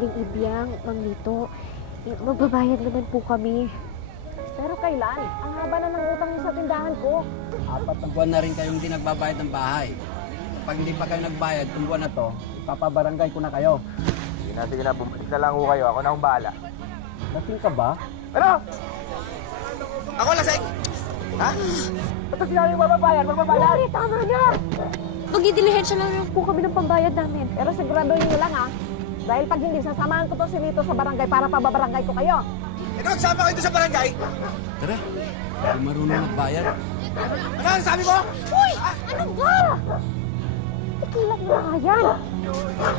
Aling Ibyang, Mang Lito. Magbabayad naman po kami. Pero kailan? Ang haba na ng utang niyo sa tindahan ko. 4 na buwan na rin kayong hindi nagbabayad ng bahay. Pag hindi pa kayo nagbayad, itong buwan na to, ipapabarangay ko na kayo. Sige na, bumalik na lang ho kayo. Ako na akong bahala. Lasing ka ba? Ano? Ako lasing! Ha? Ba't sinabi mo magbabayad? Lori, tama na! Magdidilihensya lang po kami ng pambayad namin. Pero siguraduhin niyo lang, ha? Dahil pag hindi, sasamahan ko to si Lito sa barangay para pababarangay ko kayo. Magsama kayo sa barangay? Tara, hindi marunong magbayad. Ano ang sabi mo? Uy! Ano ba? Ikilang mo na yan.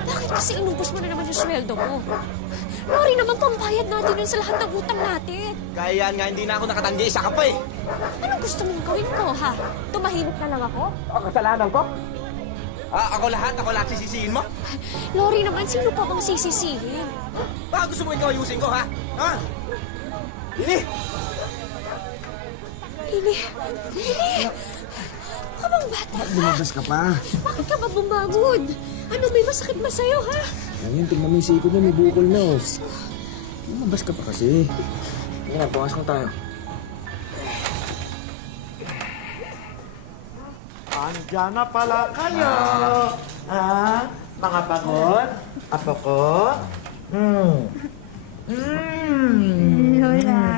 Bakit kasi inubos mo na naman yung sweldo mo? Lori, naman pambayad natin yun sa lahat ng utang natin. Kaya yan nga, hindi na ako nakatanggi. Isa ka pa eh. Anong gusto mong gawin ko, ha? Tumahimik na lang ako? Ang kasalanan ko? Ako lahat sisisihin mo? Lori naman, sino pa bang sisisihin? Baka gusto mo ikaw ayusin ko, ha? Ha? Ini! Ini! Ka bang bata? Lumabas ka pa. Bakit ka ba bumagod? Ano, may masakit ba sa'yo, ha? Ayun, tingnan mo yung siko mo, may bukol na. Lumabas ka pa kasi. Sige na, pumasok na tayo. Andiyan na pala kayo! Mga pagod? Apo ko?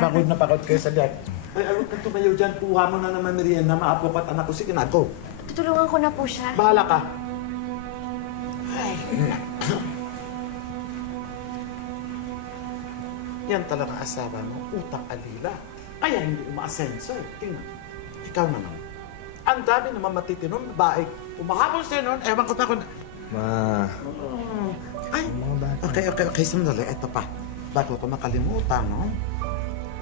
Pagod na pagod kayo sa liyak. Ay, huwag ka tumayo dyan. Kuha mo na naman merienda, maapo ko at anak ko. Sige na, go. Tutulungan ko na po siya. Bahala ka. Ay. Yan talaga asawa mo, utang alila. Kaya hindi umaasenso eh. Tingnan, ikaw naman. Ang dami naman matitinong babae. Umahabol sa'yo noon, ewan ko pa kung... Ma, Ay, mga bata. okay, sandali. Ito pa. Bago ko makalimutan, no?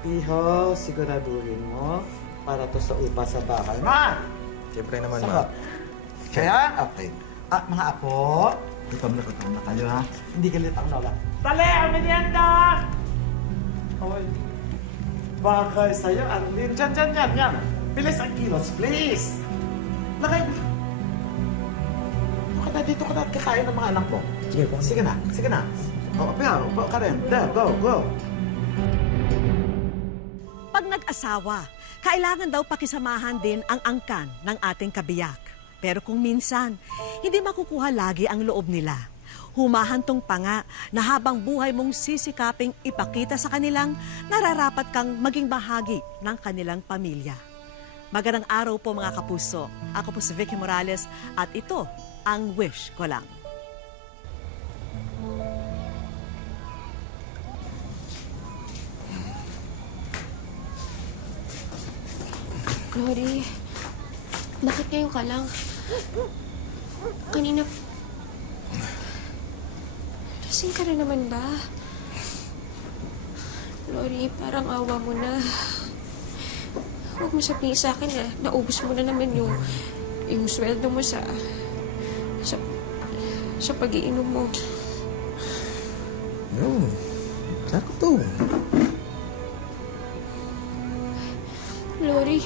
Iho, siguraduhin mo para to sa upa sa bahay. Ma! Siyempre naman, Sagot. ma. Kaya, okay. Mga apo, ikaw na kayo, ha? Hindi galit ang lola. Dali, ang merienda! Hoy, bakay sa'yo, Arlene. Yan. Bilis ang kilos, please. Lagay mo. Dito ka na kakain ng mga anak mo. Sige po. Sige na. Upo ka rin. There, go. Pag nag-asawa, kailangan daw pakisamahan din ang angkan ng ating kabiyak. Pero kung minsan, hindi makukuha lagi ang loob nila. Humahantong pa nga na habang buhay mong sisikaping ipakita sa kanilang, nararapat kang maging bahagi ng kanilang pamilya. Magandang araw po mga kapuso. Ako po si Vicky Morales at ito ang Wish Ko Lang. Lori, bakit ngayon ka lang? Kanina... Lasing ka na naman ba? Lori, parang awa mo na. Huwag mo sabihin sa akin na naubos mo na naman yung sweldo mo sa pag-iinom mo. No, sakto. Lori,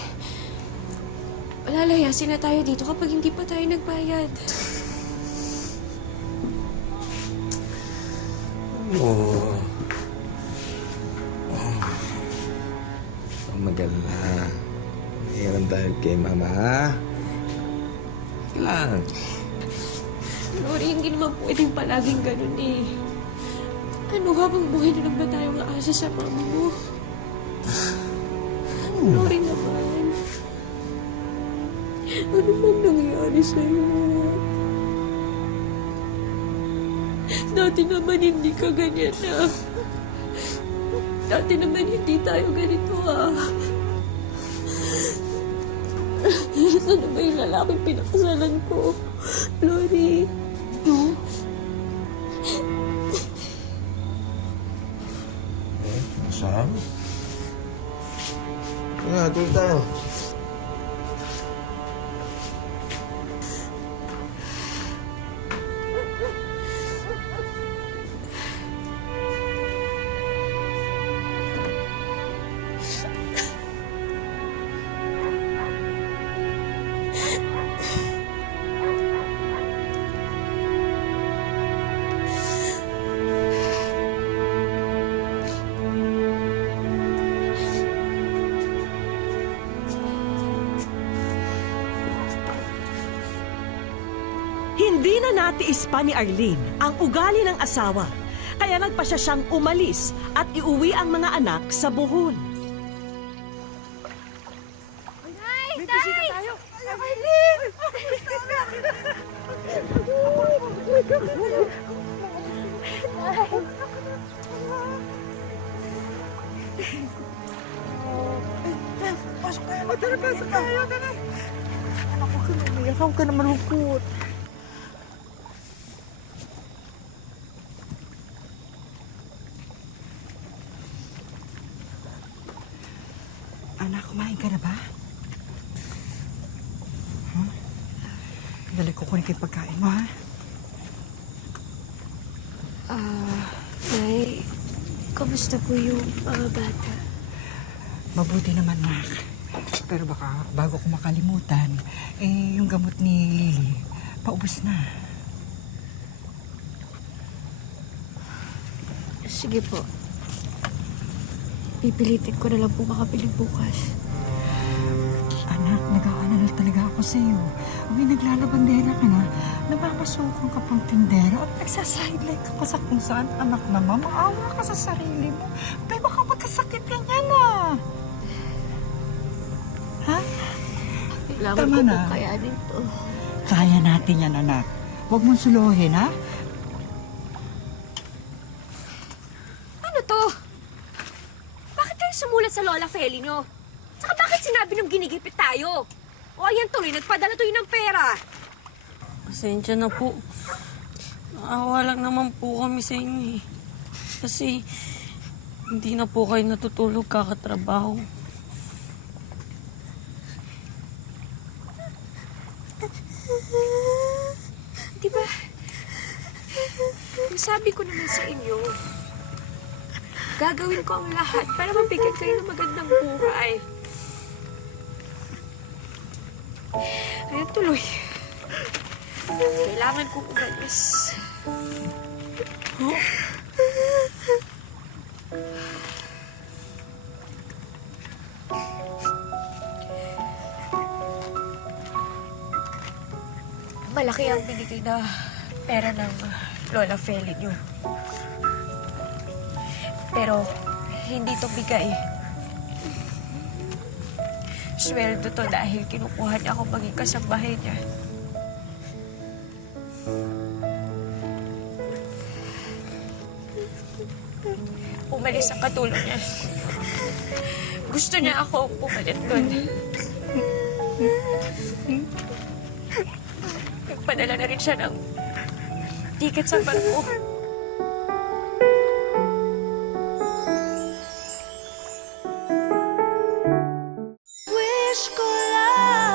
malalayasin na tayo dito kapag hindi pa tayo nagbayad. Oo. Ang maganda. Hiram tayo kay mama, ha? Kailangan. Lori, hindi naman pwedeng palaging ganun eh. Ano, habang buhay na lang ba tayo maasa sa mama mo? Lori naman. Ano bang nangyayari sa'yo? Dati naman hindi ka ganyan na. Dati naman hindi tayo ganito Saan ba yung lalaking pinakasalan ko? Lori. Saan? Tuloy tayo. Hindi na natiis pa ni Arlene ang ugali ng asawa, kaya nagpasya siyang umalis at iuwi ang mga anak sa Bohol. Pasok tayo. Tara, pasok tayo. Tara. Anak ko, umiyak. Huwag ka na malungkot. Anak, kumain ka na ba? Huh? Dali ko kunin kayo pagkain mo, ha? Nay, kamusta po yung mga bata? Mabuti naman, Mac. Pero baka bago ko makalimutan, yung gamot ni Lily, paubos na. Sige po. Pipilitin ko na lang po makabili bukas. Anak, nag-aalala talaga ako sa iyo. May naglalabandera ka na, napapasukong ka pang tindera at nagsasideline ka pa sa kung saan. Anak naman, maawa ka sa sarili mo. Pero baka magkasakit ka niya na. Ha? Kailangan Tama ko na. po kayanin to. Kaya natin yan, anak. Huwag mong suluhin, ha? Ano to? Bakit kayo sumulat sa Lola Feli nyo? Saka bakit sinabi nung ginigipit tayo? O ayan tuloy, nagpadala to yun ng pera. Pasensya na po. Naawa lang naman po kami sa inyo eh. Kasi hindi na po kayo natutulog kakatrabaho. Diba? Sabi ko naman sa inyo, gagawin ko ang lahat para mabigyan kayo ng magandang buhay. Ayan tuloy. Kailangan kong umalis. Malaki ang binigay na pera ng Lola Feli niyo. Pero hindi to bigay. Sweldo to dahil kinukuha niya ako maging kasambahay niya. Umalis ang katulong niya. Gusto niya ako pumalit doon. Nagpadala na rin siya ng ticket sa barko. Wish ko lang.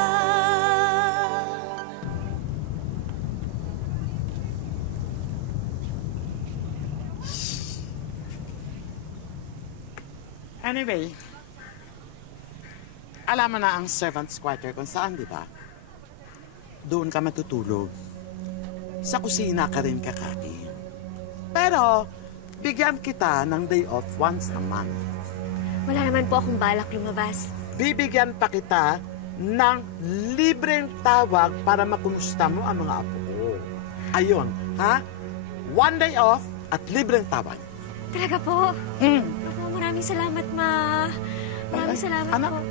Anyway, alam mo na ang servant's quarter kung saan, di ba? Doon ka matutulog. Sa kusina ka rin kakain. Pero, bigyan kita ng day off once a month. Wala naman po akong balak lumabas. Bibigyan pa kita ng libreng tawag para makumusta mo ang mga apo ko. Ayun, ha? One day off at libreng tawag. Talaga po? Naku, maraming salamat, Ma. Maraming salamat anak, po.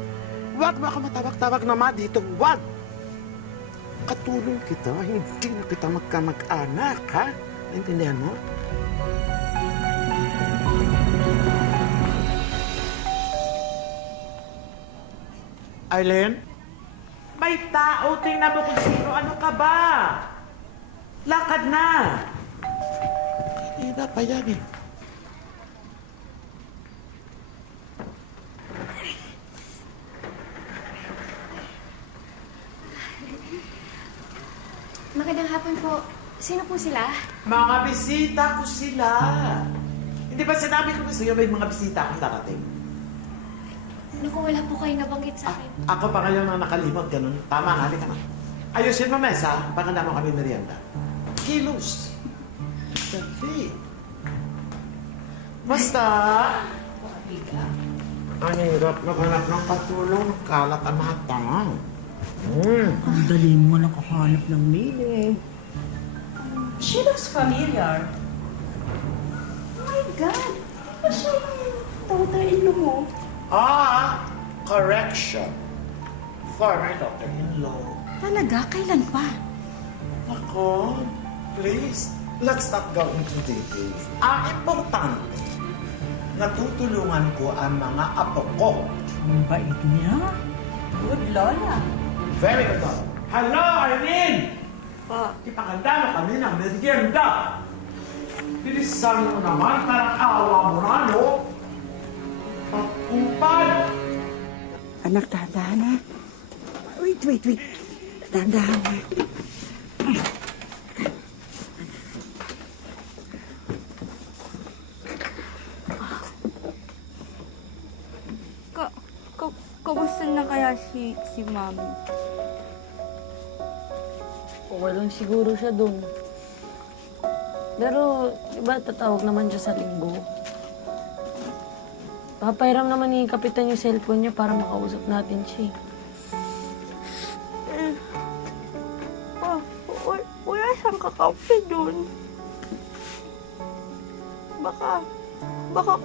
Wag mo ako matawag-tawag na ma dito. Wag! Katulong kita, hindi na kita magkamag-anak, ha? Naintindihan mo? Arlene? May tao, tingnan mo kung sino. Ano ka ba? Lakad na! Kanina pa yan eh. Magandang hapon po. Sino po sila? Mga bisita ko sila. Hindi ba sinabi ko sa iyo may mga bisita akong darating? Naku, wala po kayo nabanggit sa akin. Ako pa ngayon na nakalimot, ganun. Tama nga, halika na. Ayusin mo mesa, baka naman kami merienda. Kilos. Dali. Basta. Ang hirap maghanap ng katulong, kalat ang mga tangang. Ang dali mo nakakahanap ng mili. She looks familiar. Oh my God! Di ba siya yung daughter-in-law mo? Correction. Former daughter-in-law. Talaga? Kailan pa? Ako, please, let's not go into details. Ang importante, natutulungan ko ang mga apo ko. Ang bait niya. Good lola. Very good. Hello, Arlene! Ipakanda mo kami ng merienda. Bilisan mo naman, parang awa mo na, no? Pagkupad! Anak, dahan-dahan na. Wait. Dahan-dahan na. Kamusta na kaya si Mami? Okay lang siguro siya dun. Pero, iba tatawag naman siya sa linggo. Papairam naman ni Kapitan yung cellphone niya para makausap natin siya. Wala siyang kakampi dun. Baka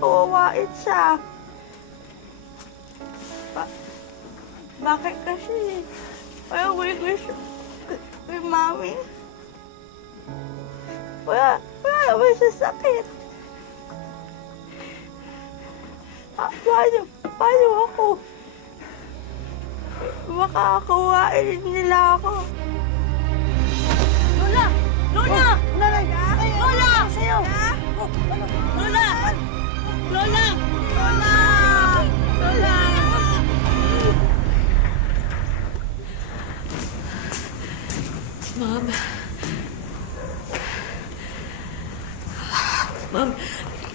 kawawain siya. Bakit kasi? Ayaw may gusto kay Mami. Wala naman siya sakit. Paano ako? Baka kawain nila ako. Lola! Lola! Lola! Lola! Sa'yo! Lola! Lola! Lola! Lola! Ma'am. Ma'am,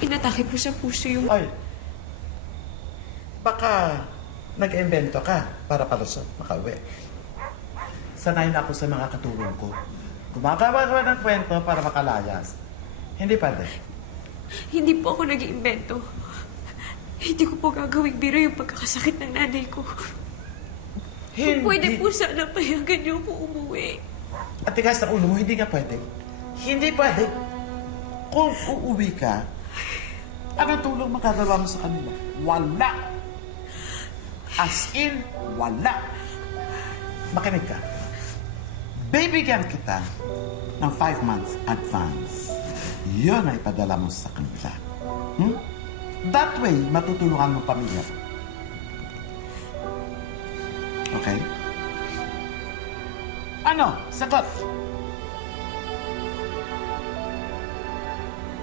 inatake po sa puso yung... Ay, baka nag-invento ka para palusot, makauwi. Sanay na ako sa mga katulong ko. Gumagawa ka ng kwento para makalayas. Hindi pwede. Hindi po ako nag-iimbento. Hindi ko po gagawing biro yung pagkakasakit ng nanay ko. Hindi. Kung pwede po sana payagan niyo po umuwi. At tigas ng ulo mo, hindi nga pwede. Hindi pwede. Kung uuwi ka, anong tulong makagawa mo sa kanila? Wala. As in, wala. Makinig ka. Bibigyan kita ng 5 months advance. Yun ay padala mo sa kanila. That way, matutulungan mo pamilya. Okay? Ano? Sagot!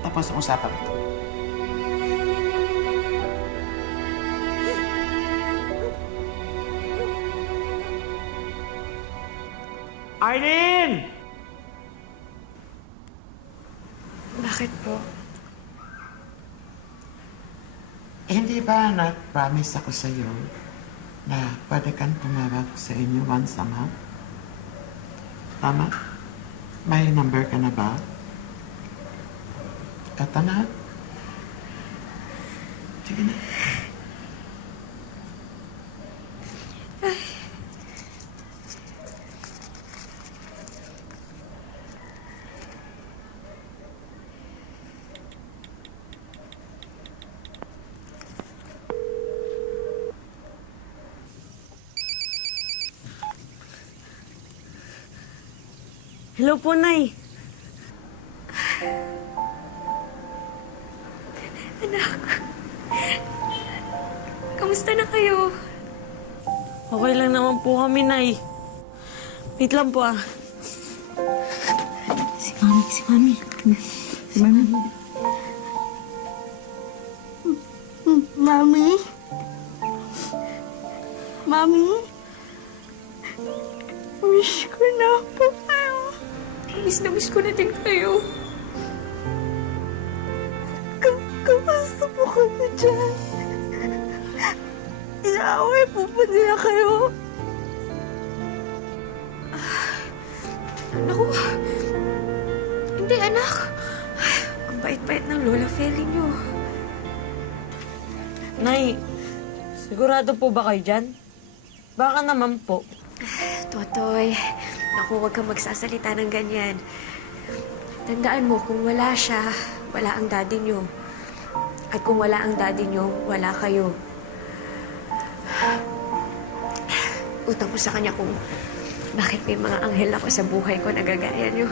Tapos ang usapan ito. Arlene! Bakit po? Hindi ba nag-promise ako sa iyo na pwede kang tumawag sa inyo once a month? Tama? May number ka na ba? Eto na. Sige na. Hello po, Nay. Anak. Kamusta na kayo? Okay lang naman po kami, Nay. Wait lang po, ah. Si Mami. Mami? Mami? Wish ko na po kayo. Miss ko na din kayo. Kamusta po kami dyan? Inaaway po ba nila kayo? Naku. Hindi, anak. Ang bait-bait ng Lola Feli niyo. Nay, sigurado po ba kayo dyan? Baka naman po. Totoy, naku, huwag kang magsasalita ng ganyan. Tandaan mo, kung wala siya, wala ang daddy niyo. At kung wala ang daddy niyo, wala kayo. Utang ko sa kanya kung bakit may mga anghel ako sa buhay ko na gagaya niyo.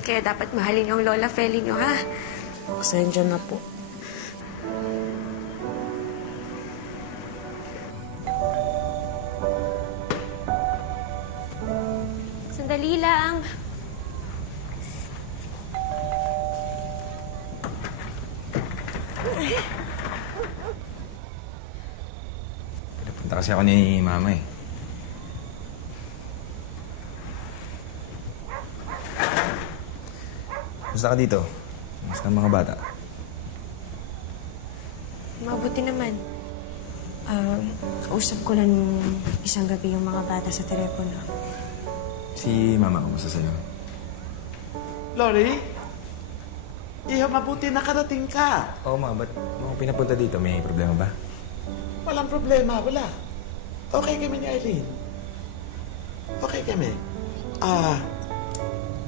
Kaya dapat mahalin yung Lola Feli niyo, ha? Pasensya na po. Sandali lang. Pinapunta kasi ako ni Mama eh. Gusto ka dito? Gusto ang mga bata? Mabuti naman. Kausap ko lang isang gabi yung mga bata sa telepono. Si Mama, kumusta sa'yo? Lori? Iho, mabuti nakarating ka. Oo, Ma. Ba't mo ako pinapunta dito? May problema ba? Walang problema, wala. Okay kami ni Eileen. Okay kami.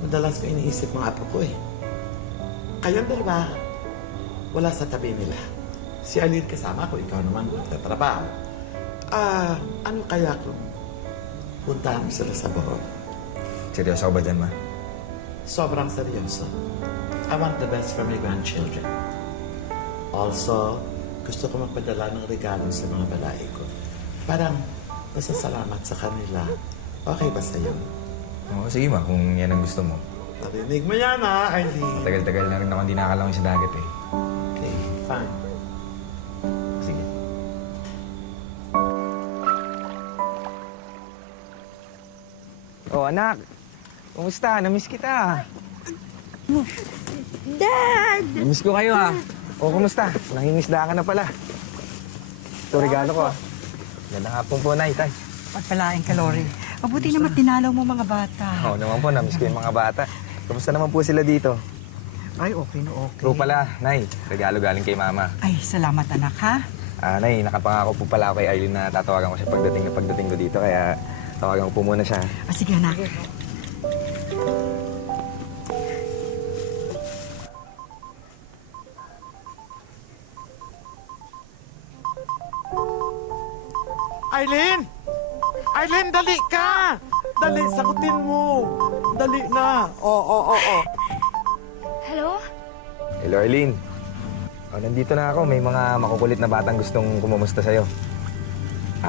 Madalas ko iniisip mga apo ko eh. Kayong dalawa, wala sa tabi nila. Si Eileen kasama ko, ikaw naman nagtatrabaho. Ano kaya kung puntahan mo sila sa Bohol? Seryoso ka ba dyan, Ma? Sobrang seryoso. I want the best for my grandchildren. Also, gusto ko magpadala ng regalo sa mga balai ko. Parang pasasalamat sa kanila. Okay ba sa'yo? Oo, sige, Ma. Kung yan ang gusto mo. Narinig mo yan, ha, Eileen? Tagal-tagal na rin ako hindi nakalangoy sa dagat eh. Okay, fine. Sige. Oh, anak. Kumusta? Namiss kita. Dad! Namiss ko kayo, ha? O, kumusta? Nangingisda ka na pala. Ito, regalo ko, ha? Ganda hapon po, Nay, Tay. Pagpalain ka, Lori. Mabuti naman tinalaw mo mga bata. Oo naman po, namiss ko yung mga bata. Kumusta naman po sila dito? Ay, okay na okay. True pala, Nay. Regalo galing kay Mama. Ay, salamat anak, ha? Nay, nakapangako po pala ako kay Eileen na tatawagan ko siya pagdating ko dito. Kaya tawagan ko po muna siya. Sige, anak. Eileen! Eileen, dali ka! Dali, sagutin mo! Dali na! Oo. Hello? Hello, Eileen. Nandito na ako. May mga makukulit na batang gustong kumumusta sa'yo.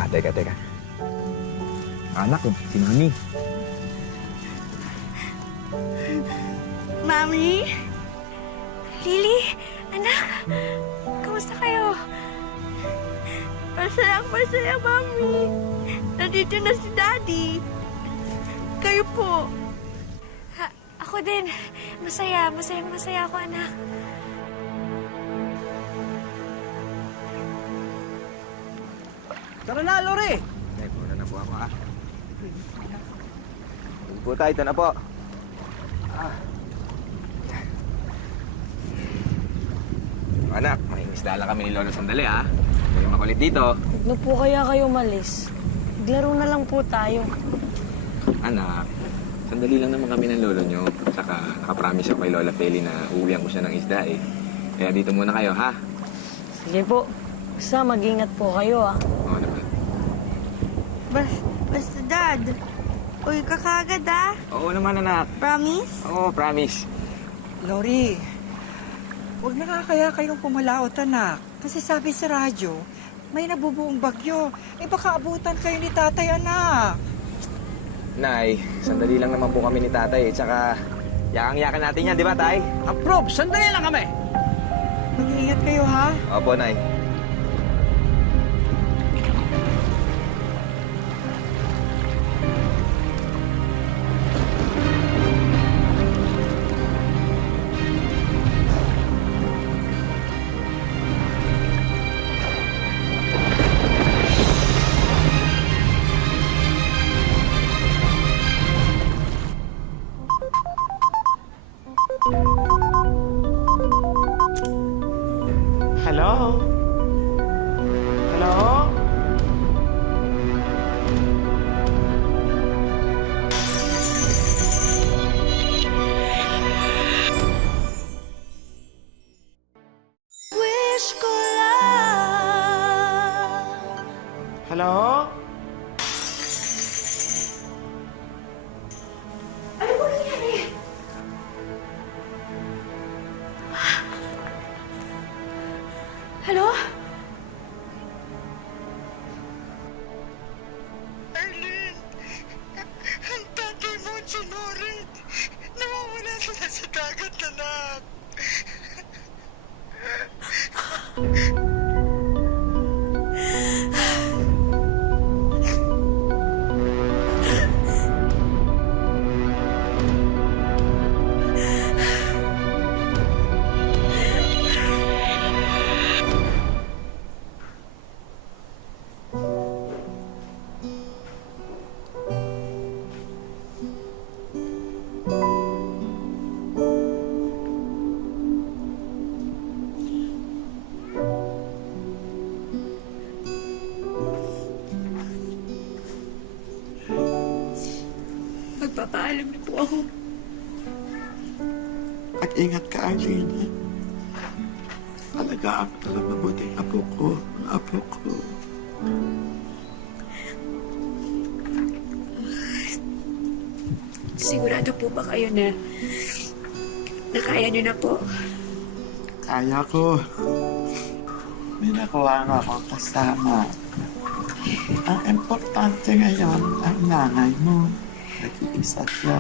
Teka. Anak, si Mami. Mami? Lily? Anak? Kamusta kayo? Masaya, Mami. Nandito na si Daddy. Kayo po. Ako din. Masaya ako, anak. Tara na, Lori! Okay, muna na po ako, ha? Po tayo, ito na po. Anak, mahingisda lang kami ni Lolo sandali, ha? Huwag kayong makulit dito. Huwag na po kaya kayo malis. Maglaro na lang po tayo. Anak, sandali lang naman kami ng lolo nyo. Saka nakapromise ako kay Lola Feli na uuwihan ko siya ng isda, eh. Kaya dito muna kayo, ha? Sige po. Basta mag-ingat po kayo, ah. Oo naman. Basta, Dad. Uy ka kagad, ah. Oo naman, anak. Promise? Oo, promise. Lori, huwag na kaya kayong pumalaot, anak. Kasi sabi sa radyo, may nabubuong bagyo. Baka abutan kayo ni tatay, anak. Nay, sandali lang naman po kami ni tatay, eh. Tsaka, yakang-yakan natin yan, di ba, tay? Approve! Sandali lang kami! Mag-iingat kayo, ha? Opo, Nay. Hello? Hello? Hello? Ano po nangyari? Hello? Arlene! Ang tatay mo at si Nori! Nawawala sila sa dagat, anak! Magpapaalam na po ako. At ingat ka, Arlene. Alagaan mo na lang mabuti ang apo ko. Ang apo ko. Sigurado po ba kayo na kaya niyo na po? Kaya ko. May nakuha nga akong kasama. Ang importante ngayon, ang nanay mo. Nag-iisa siya.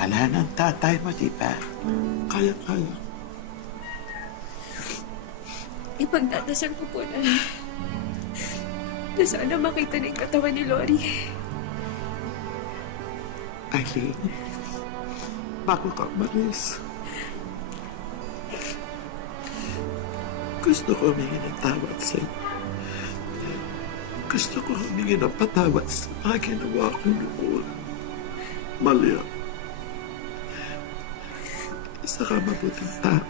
Wala ng tatay mo, di ba? Kaya. Ipagdadasal ko po na sana makita na yung katawan ni Lori. Eileen, bago ka umalis, gusto ko humingi ng tawad sa'yo. Gusto ko humingi ng patawad sa mga ginawa ko noon. Mali ako. Isa ka mabuting tao.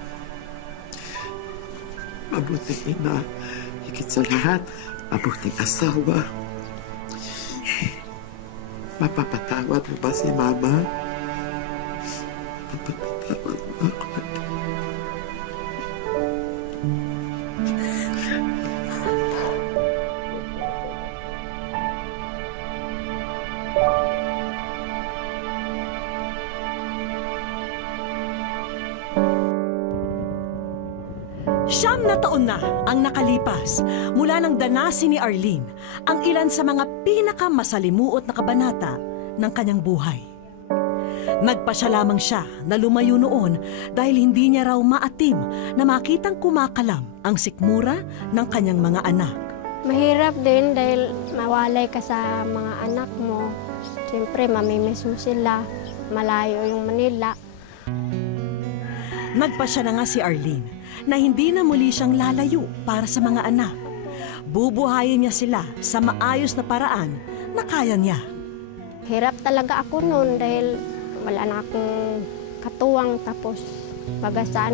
Mabuting ina. Higit sa lahat, mabuting asawa. Mapapatawad mo ba si Mama? Mapapatawad mo ako. Siyam na taon na ang nakalipas mula nang danasin ni Arlene ang ilan sa mga pinakamasalimuot na kabanata ng kanyang buhay. Nagpasya lamang siya na lumayo noon dahil hindi niya raw maatim na makitang kumakalam ang sikmura ng kanyang mga anak. Mahirap din dahil mawalay ka sa mga anak mo. Siyempre, mamimiss mo sila. Malayo yung Manila. Nagpasya na nga si Arlene na hindi na muli siyang lalayo para sa mga anak. Bubuhayin niya sila sa maayos na paraan na kaya niya. Hirap talaga ako noon dahil wala na akong katuwang. Tapos baga sa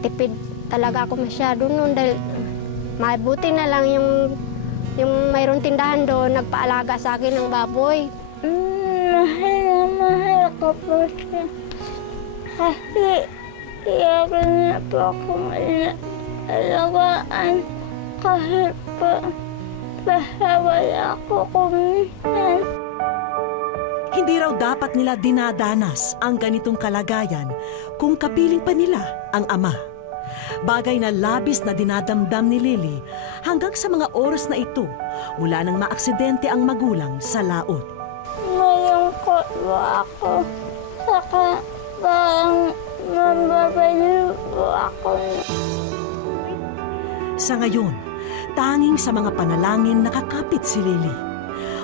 tipid talaga ako masyado noon dahil mabuti na lang yung mayroong tindahan doon nagpaalaga sa akin ng baboy. Mahal ko po siya. Kasi iyakan na po akong alagaan kahit po wala ako kuminsan. Hindi raw dapat nila dinadanas ang ganitong kalagayan kung kapiling pa nila ang ama. Bagay na labis na dinadamdam ni Lily hanggang sa mga oras na ito mula nang maaksidente ang magulang sa laot. Malungkot po ako. Saka parang mababaliw po ako. Sa ngayon, tanging sa mga panalangin nakakapit si Lily.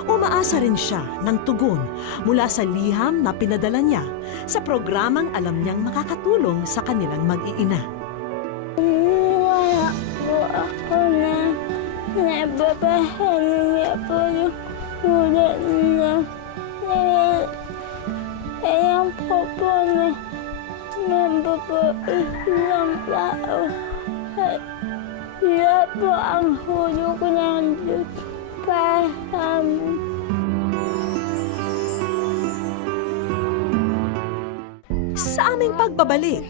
Umaasa rin siya ng tugon mula sa liham na pinadala niya sa programang alam niyang makakatulong sa kanilang mag-iina. Wala po ako na nababahan niya po yung ulat nila. Dahil alam ko po na mababain ng tao. At wala po ang hulog ng Diyos para sa amin. Sa aming pagbabalik,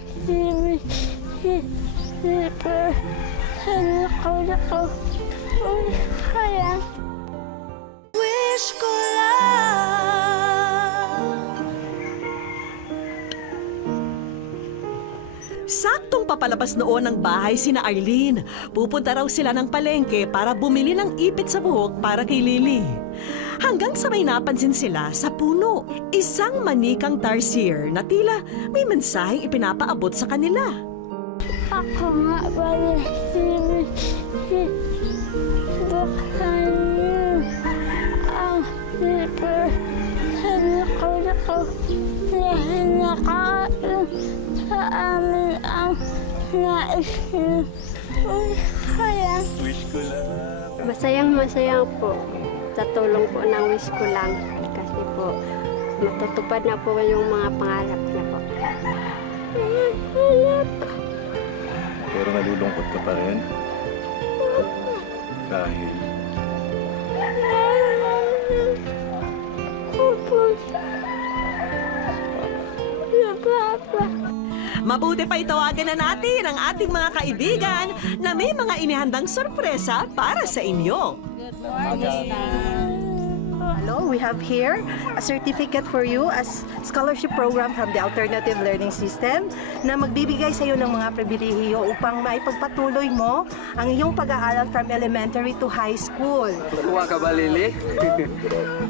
Anak ko. Kaya. Wish ko lang. Saktong papalabas noon ng bahay sina Arlene. Pupunta raw sila ng palengke para bumili ng ipit sa buhok para kay Lily. Hanggang sa may napansin sila sa puno. Isang manikang tarsier na tila may mensaheng ipinapaabot sa kanila. Ako nga pala si Bukhan niyo. Ang super ko dahil nakain sa amin ang nais niyo. Kaya. Wish ko lang. Masayang-masaya po sa tulong po ng wish ko lang. Kasi po, matutupad na po yung mga pangarap niya po. Pero nalulungkot ka pa rin. Dahil Mabuti pa itawagan na natin ang ating mga kaibigan na may mga inihandang sorpresa para sa inyo. Hello, we have here a certificate for you as scholarship program from the Alternative Learning System na magbibigay sa iyo ng mga pribilehiyo upang maipagpatuloy mo ang iyong pag-aaral from elementary to high school. Tuwa ka ba, Lily?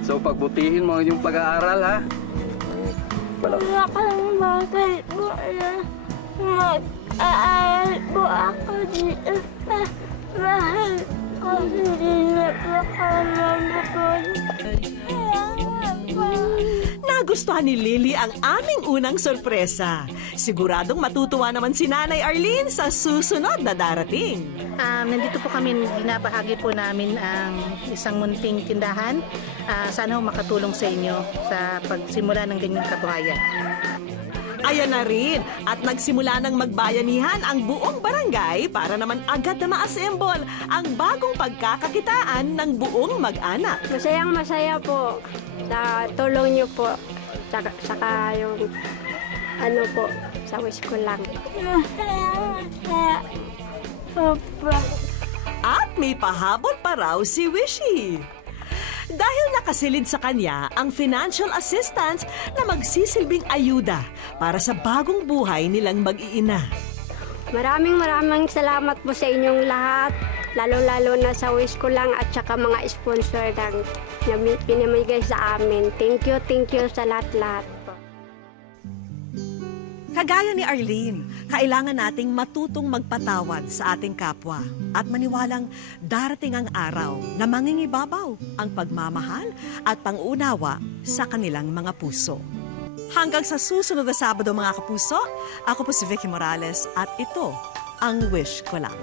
So, pagbutihin mo yung pag-aaral, ha? Wala kang bagay po na mag-aaral po ako dito sa mahal ko. Hindi na po ako mabukod. Nagustuhan ni Lily ang aming unang sorpresa. Siguradong matutuwa naman si Nanay Arlene sa susunod na darating. Nandito po kami, binabahagi po namin ang isang munting tindahan. Sana ho makatulong sa inyo sa pagsimula ng ganyang kabuhayan. Ayan na rin, at nagsimula ng magbayanihan ang buong barangay para naman agad na ma-assemble ang bagong pagkakakitaan ng buong mag-anak. Masayang-masaya po sa tulong niyo po. Saka yung ano po, sa wish ko lang. At may pahabol pa raw si Wishy. Dahil nakasilid sa kanya ang financial assistance na magsisilbing ayuda para sa bagong buhay nilang mag-iina. Maraming salamat po sa inyong lahat. Lalo-lalo na sa wish ko lang at saka mga sponsor na pinamigay sa amin. Thank you sa lahat-lahat po. Kagaya ni Arlene, kailangan nating matutong magpatawad sa ating kapwa at maniwalang darating ang araw na mangingibabaw ang pagmamahal at pangunawa sa kanilang mga puso. Hanggang sa susunod na Sabado mga kapuso, ako po si Vicky Morales at ito ang Wish Ko Lang.